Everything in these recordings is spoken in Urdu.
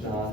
4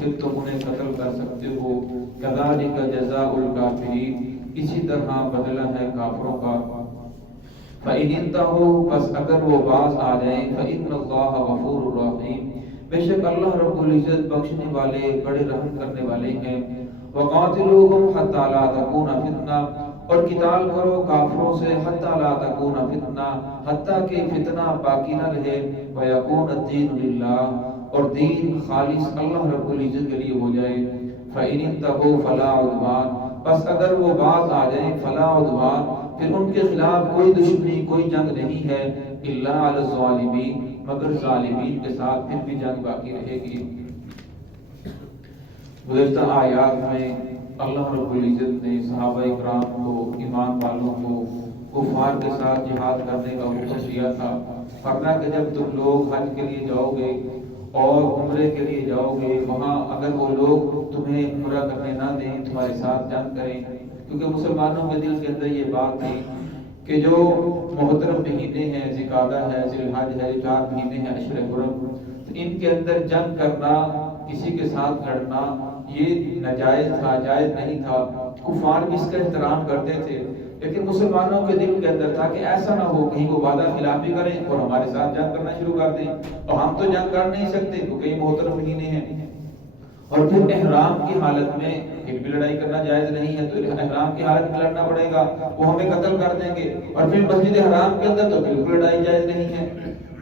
پھر تم انہیں قتل کر سکتے ہو۔ کذالک جزاء الکافرین، اسی طرح بدلہ ہے کافروں کا۔ فَإِنِ انتهوا، پس اگر وہ باز آ جائیں، فَإِنَّ اللَّهَ غَفُورٌ رَحِيمٌ، بے شک اللہ رب العزت بخشنے والے بڑے رحم کرنے والے ہیں۔ وَقَاتِلُوهُمْ حَتَّى لَا تَكُونَ فِتْنَةٌ، اور قتال کرو کافروں سے، حَتَّى لَا تَكُونَ فِتْنَةٌ، حتیٰ کہ فتنہ باقی نہ رہے، وَيَكُونَ الدِّينُ لِلَّهِ، اور دین خالص اللہ رب العزت کے لیے ہو جائے۔ فَإِنِ انتهوا فَلَا عُدْوَانَ، پس اگر وہ باز آ جائیں، فَلَا عُدْوَانَ، پھر ان کے خلاف کوئی دشمنی کوئی جنگ نہیں ہے، الا علی الظالمین، مگر ظالمین کے ساتھ پھر بھی جنگ باقی رہے گی۔ گزشتہ آیات میں اللہ رب العزت نے صحابہ اکرام کو، ایمان والوں کو کفار کے ساتھ جہاد کرنے کا حکم دیا تھا۔ فرمایا کہ جب تم لوگ حج کے لیے جاؤ گے اور عمرے کے لیے جاؤ گے، وہاں اگر وہ لوگ تمہیں عمرہ کرنے نہ دیں، تمہارے ساتھ جنگ کریں، کیونکہ مسلمانوں کے دل کے اندر یہ بات تھی کہ جو محترم مہینے ہیں، ذوالقعدہ ہے، ذی الحج ہے، 4 مہینے ہیں اشہر حرم، ان کے اندر جنگ کرنا، کسی کے ساتھ لڑنا یہ ناجائز تھا، جائز نہیں تھا۔ کفار بھی اس کا احترام کرتے تھے، لیکن مسلمانوں کے دل کے اندر تھا کہ ایسا نہ ہو کہیں وہ وعدہ خلافی کریں اور ہمارے ساتھ جنگ کرنا شروع کر دیں، اور ہم تو جنگ کر نہیں سکتے کیونکہ یہ محترم مہینے ہیں، اور پھر احرام کی حالت میں پھر بھی لڑائی کرنا جائز نہیں ہے، تو احرام کی حالت میں لڑنا پڑے گا، وہ ہمیں قتل کر دیں گے، اور پھر مسجد حرام کے اندر تو بالکل لڑائی جائز نہیں ہے۔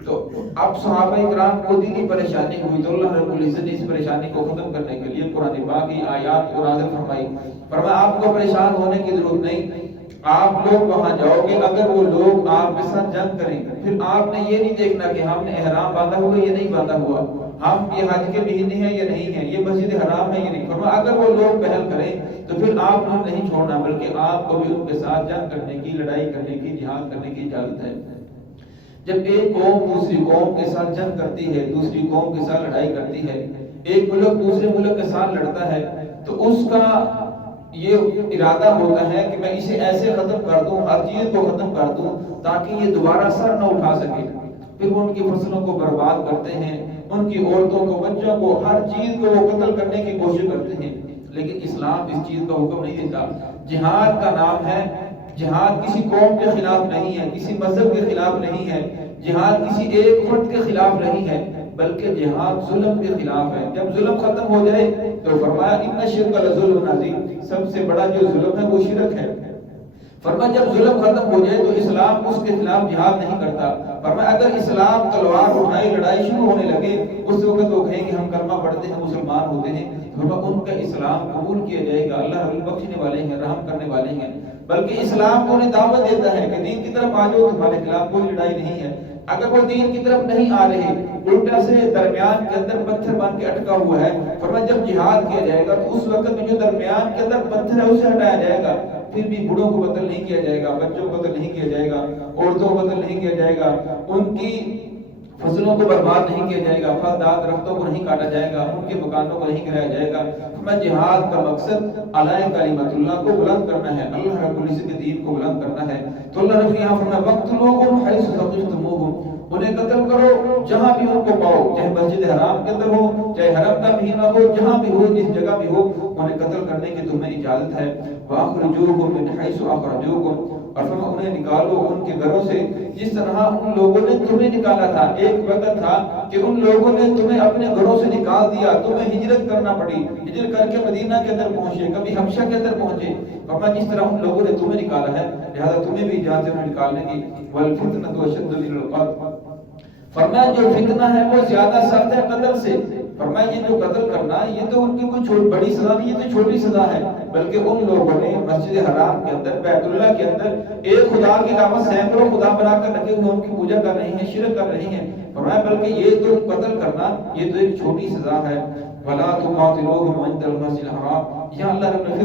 تو اب صحابہ اکرام کو دینی پریشانی ہوئی، تو اللہ رب العزت نے اس پریشانی کو ختم کرنے کے لیے قرآن پاک کی آیات کو نازل فرمائی۔ فرمایا آپ کو پریشان ہونے کی ضرورت نہیں، آپ لوگ وہاں جاؤ گے، اگر وہ لوگ آپ کے ساتھ جنگ کریں، پھر آپ نے یہ نہیں دیکھنا کہ ہم نے احرام باندھا ہوا یا نہیں باندھا ہوا، ہم یہ حج کے مہینے ہیں یا نہیں ہیں، یہ مسجد حرام ہے یا نہیں۔ فرمایا اگر وہ لوگ پہل کریں تو پھر آپ نے نہیں چھوڑنا، بلکہ آپ کو بھی ان کے ساتھ جنگ کرنے کی، لڑائی کرنے کی، جہاد کرنے کی اجازت ہے۔ جب ایک قوم دوسری قوم کے ساتھ جنگ کرتی ہے، دوسری قوم کے ساتھ لڑائی کرتی ہے، ایک ملک دوسرے ملک کے ساتھ لڑتا ہے، تو اس کا یہ ارادہ ہوتا ہے کہ میں اسے ایسے ختم کر دوں، ہر چیز کو ختم کر دوں تاکہ یہ دوبارہ سر نہ اٹھا سکے۔ پھر وہ ان کی فصلوں کو برباد کرتے ہیں، ان کی عورتوں کو، بچوں کو، ہر چیز کو وہ قتل کرنے کی کوشش کرتے ہیں، لیکن اسلام اس چیز کا حکم نہیں دیتا۔ جہاد کا نام ہے، جہاد کسی قوم کے خلاف نہیں ہے، کسی مذہب کے خلاف نہیں ہے، جہاد کسی ایک فرد کے خلاف نہیں ہے، بلکہ جہاد ظلم کے خلاف ہے۔ جب ظلم ختم ہو جائے تو فرمایا ان الشرک لظلم عظیم، سب سے بڑا جو ظلم ہے وہ شرک ہے۔ فرمایا جب ظلم ختم ہو جائے تو اسلام اس کے خلاف جہاد نہیں کرتا۔ فرمایا اگر اسلام تلوار اٹھائے، لڑائی شروع ہونے لگے، اس وقت وہ کہیں گے ہم کلمہ پڑھتے ہیں، مسلمان ہوتے ہیں، فرمایا ان کا اسلام قبول کیا جائے گا، اللہ رحم بخشنے والے ہیں، رحم کرنے والے ہیں۔ بلکہ اسلام کو انہیں دعوت دیتا ہے کہ دین کی طرف آ جاؤ، تمہارے خلاف کوئی لڑائی نہیں ہے۔ اگر وہ دین کی طرف نہیں آ رہے، الٹا سے درمیان کے اندر پتھر بن کے اٹکا ہوا ہے، فرمایا جب جہاد کیا جائے گا تو اس وقت میں جو درمیان کے اندر پتھر ہے اسے ہٹایا جائے گا، پھر بھی بوڑھوں کو قتل نہیں کیا جائے گا، بچوں کو قتل نہیں کیا جائے گا، عورتوں کو قتل نہیں کیا جائے گا، ان کی فصلوں کو برباد نہیں کیا جائے گا، پھلدار درختوں کو نہیں کاٹا جائے گا، ان کے مکانوں کو نہیں گرایا جائے گا۔ فرمایا جہاد کا مقصد علیہ کلمۃ اللہ کو بلند کرنا ہے، اللہ رب العزت کے دین کو بلند کرنا ہے۔ تو اللہ نے یہاں فرمایا وَاقْتُلُوهُمْ حَيْثُ ثَقِفْتُمُوهُمْ، انہیں قتل کرو جہاں بھی ان کو پاؤ، چاہے مسجد حرام کے اندر ہو، چاہے حرم کا مہینہ ہو، جہاں بھی ہو، جس جگہ بھی ہو، انہیں قتل کرنے کی تمہیں اجازت ہے۔ وَأَخْرِجُوهُمْ مِنْ حَيْثُ أَخْرَجُوكُمْ، اور فرمایا انہیں نکالو ان کے گھروں سے جس طرح ان لوگوں نے تمہیں نکالا تھا۔ ایک وقت تھا کہ ان لوگوں نے تمہیں اپنے گھروں سے نکال دیا، تمہیں ہجرت کرنا پڑی، ہجرت کر کے مدینہ کے اندر پہنچے، کبھی حبشہ کے اندر پہنچے۔ فرمایا جس طرح ان لوگوں نے تمہیں نکالا ہے، لہذا تمہیں بھی اجازت ہے نکالنے کی۔ وَالْفِتْنَةُ أَشَدُّ مِنَ الْقَتْلِ، فرمایا جو فتنہ ہے وہ زیادہ سخت ہے قتل سے۔ فرمایا یہ جو قتل کرنا یہ تو ان کی کوئی بڑی سزا نہیں، یہ تو چھوٹی سزا ہے، بلکہ ان لوگوں نے مسجد حرام کے اندر، بیت اللہ کے اندر ایک خدا کے علاوہ سینکڑوں خدا بنا کر رکھے ہوئے ان کی پوجا کر رہے ہیں، شرک کر رہے ہیں۔ فرمایا بلکہ یہ تو قتل کرنا یہ تو ایک چھوٹی سزا ہے۔ وَلَا تُقَاتِلُوهُمْ عِندَ الْمَسْجِدِ الْحَرَامِ، یہاں اللہ رب نے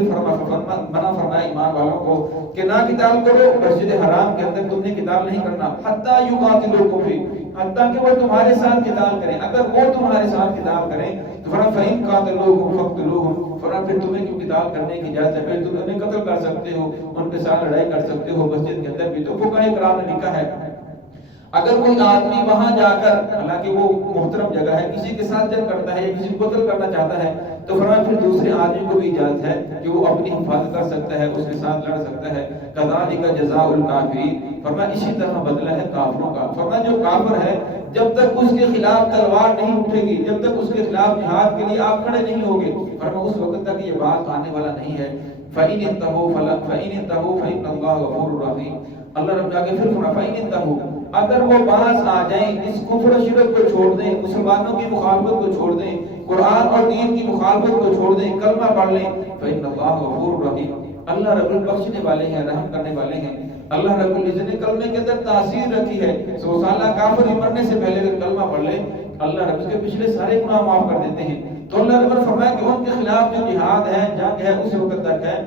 منع فرمایا ایمان والوں کو کہ نہ قتال کرو، مسجد حرام کے اندر تم نے قتال نہیں کرنا، حتیٰ یقاتلوکم فیہ، حتیٰ کہ وہ تمہارے ساتھ قتال کریں۔ اگر وہ تمہارے ساتھ قتال کریں تو فرمایا فَإِن قَاتَلُوكُمْ فَاقْتُلُوهُمْ، فرمایا پھر تمہیں کیوں قتال کرنے کی اجازت ہے، پھر تم انہیں قتل کر سکتے ہو، ان کے ساتھ لڑائی کر سکتے ہو مسجد کے اندر بھی۔ تو فقہاء کرام نے لکھا ہے اگر کوئی آدمی وہاں جا کر، حالانکہ وہ محترم جگہ ہے، کسی کے ساتھ جنگ کرتا ہے یا کسی کو قتل کرنا چاہتا ہے، تو فرمایا پھر دوسرے آدمی کو بھی اجازت ہے کہ وہ اپنی حفاظت کر سکتا ہے، اس کے ساتھ لڑ سکتا ہے۔ کذالک جزاء الکافرین، فرمایا اسی طرح بدلہ ہے کافروں کا۔ فرمایا جو کافر ہے جب تک اس کے خلاف تلوار نہیں اٹھے گی، جب تک اس کے خلاف جہاد کے لیے آپ کھڑے نہیں ہوگے، فرمایا اس وقت تک یہ بات آنے والا نہیں ہے۔ فَإِنِ انتهوا فَإِنَّ اللَّهَ غَفُورٌ رَحِيمٌ۔ اللہ رب جا کے پھر فرمایا فَإِنِ انتهوا، اگر وہ باز آ جائیں، اس کفر و شرک کو چھوڑ دیں، مسلمانوں کی مخالفت کو چھوڑ دیں، قرآن اور دین کی مخالفت کو چھوڑ دیں، کلمہ پڑھ لیں، فَإِنَّ اللَّهَ غَفُورٌ رَحِيمٌ، اللہ رب بخشنے والے ہیں، رحم کرنے والے ہیں۔ اللہ رب العزت نے کلمے کے اندر تاثیر رکھی ہے۔ 100 سالہ کافر ہی مرنے سے پہلے اگر کلمہ پڑھ لے، اللہ رب اس کے پچھلے سارے گناہ معاف کر دیتے ہیں۔ تو اللہ رب نے فرمایا کہ ان کے خلاف جو جہاد ہے، جنگ ہے، اس وقت تک ہے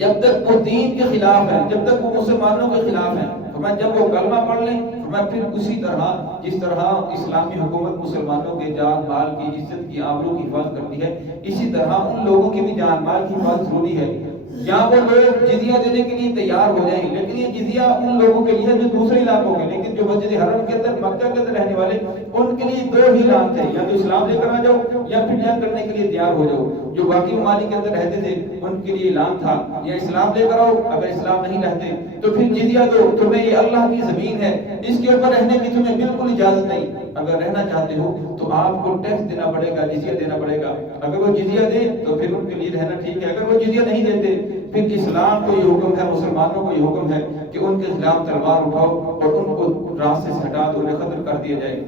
جب تک وہ دین کے خلاف ہے، جب تک وہ مسلمانوں کے خلاف ہے۔ فرمایا جب وہ کلمہ پڑھ لیں، فرمایا پھر اسی طرح جس طرح اسلامی حکومت مسلمانوں کے جان مال کی، عزت کی، آبرو کی حفاظت کرتی ہے، اسی طرح ان لوگوں کی بھی جان مال کی حفاظت ضروری ہے۔ یہاں وہ لوگ جزیہ دینے کے لیے تیار ہو جائیں، لیکن یہ جزیہ ان لوگوں کے لیے ہے جو دوسرے علاقوں کے، لیکن جو مسجد حرم کے اندر، مکہ کے اندر رہنے والے، ان کے لیے 2 ہی اعلان تھے، یا تو اسلام لے کر آ جاؤ یا پھر جنگ کرنے کے لیے تیار ہو جاؤ۔ جو باقی ممالک کے اندر رہتے تھے ان کے لیے اعلان تھا یا اسلام لے کر آؤ، اگر اسلام نہیں رہتے تو پھر جزیہ دو، تمہیں یہ اللہ کی زمین ہے، اس کے اوپر رہنے کی تمہیں بالکل اجازت نہیں، اگر رہنا چاہتے ہو تو آپ کو ٹیکس دینا پڑے گا، جزیہ دینا پڑے گا۔ اگر وہ جزیہ دیں تو پھر ان کے لیے رہنا ٹھیک ہے، اگر وہ جزیہ نہیں دیتے پھر اسلام کو یہ حکم ہے، مسلمانوں کو یہ حکم ہے کہ ان کے خلاف تلوار اٹھاؤ اور ان کو راستے سے ہٹا دو، انہیں قتل کر دیا جائے۔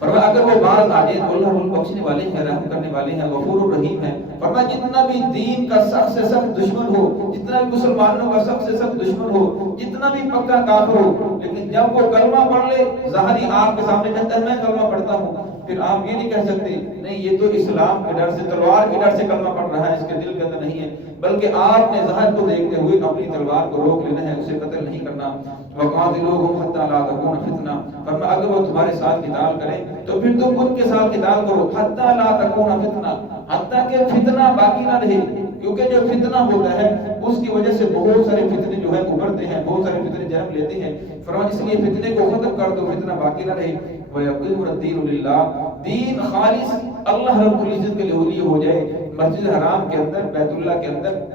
فرمایا اگر وہ باز آ جائے تو اللہ ان کو بخشنے والے ہیں، رحم کرنے والے ہیں، غفور الرحیم ہے۔ فرمایا جتنا بھی دین کا سخت سے سخت دشمن ہو، جتنا بھی مسلمانوں کا سخت سے سخت دشمن ہو، جتنا بھی پکا کافر ہو، لیکن جب وہ کلمہ پڑھ لے، ظاہری آپ کے سامنے کہتا ہے میں کلمہ پڑھتا ہوں، پھر آپ یہ نہیں کہہ سکتے نہیں یہ تو اسلام کے ڈر سے، تلوار کے ڈر سے کلمہ پڑھ رہا ہے، اس کے دل کے اندر نہیں ہے، بلکہ آپ نے ظاہر کو دیکھتے ہوئے اپنی تلوار کو روک لینا ہے، اسے قتل نہیں کرنا۔ وَقَاتِلُوهُمْ حَتَّى لَا تَكُونَ فِتْنَةٌ، فرمایا اگر وہ تمہارے ساتھ قتال کریں تو پھر تم ان کے ساتھ قتال کرو، حَتَّى لَا تَكُونَ فِتْنَةٌ، حتیٰ کہ فتنہ باقی نہ رہے، کیونکہ جو فتنہ ہوتا ہے اس کی وجہ سے بہت سارے فتنے جو ہے ابھرتے ہیں، بہت سارے فتنے جنم لیتے ہیں۔ فرمایا اس لیے فتنے کو ختم کر دو، فتنہ باقی نہ رہے۔ وَيَقِيمُ الدِّينُ لِلَّهِ، دین خالص اللہ رب العزت کے لیے ہو جائے، مسجد حرام کے اندر، بیت اللہ کے اندر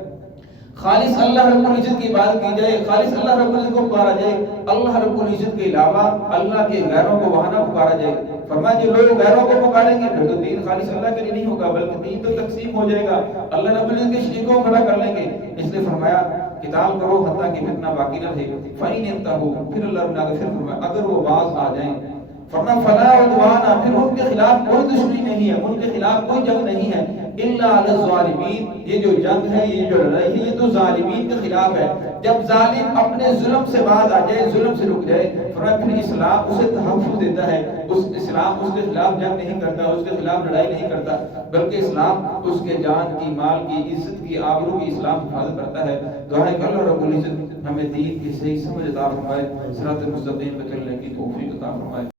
خالص اللہ رب العزت کی عبادت کی جائے، خالص اللہ رب العزت کو پکارا جائے، اللہ رب العزت کے علاوہ اللہ کے غیروں کو وہاں نہ پکارا جائے۔ فرمایا جو لوگ غیروں کو پکاریں گے پھر تو دین خالص اللہ کے لیے نہیں ہوگا، بلکہ دین تو تقسیم ہو جائے گا، اللہ رب العزت کے شریکوں کو کھڑا کر لیں گے۔ اس لیے فرمایا قتال کرو حتیٰ کہ فتنہ باقی نہ رہے۔ فَإِنِ انتهوا، پھر اللہ رب العزت پھر فرمایا اگر وہ باز آ جائیں، فرمایا فَلَا عُدْوَانَ، پھر ان کے خلاف کوئی دشمنی نہیں ہے، ان کے خلاف کوئی جنگ نہیں ہے، إِلَّا عَلَى الظَّالِمِينَ، یہ جو جنگ ہے، یہ جو لڑائی ہے، یہ تو ظالمین کے خلاف ہے۔ جب ظالم اپنے ظلم سے باز آ جائے، ظلم سے رک جائے، فرمایا پھر اسلام اسے تحفظ دیتا ہے، اسلام اس کے خلاف جنگ نہیں کرتا، اس کے خلاف لڑائی نہیں کرتا، بلکہ اسلام اس کے جان کی، مال کی، عزت کی، آبرو کی اسلام حفاظت کرتا ہے۔ دعا ہے کہ اللہ رب العزت ہمیں دین کی صحیح سمجھ عطا فرمائے، صراط مستقیم پہ چلنے کی توفیق عطا فرمائے۔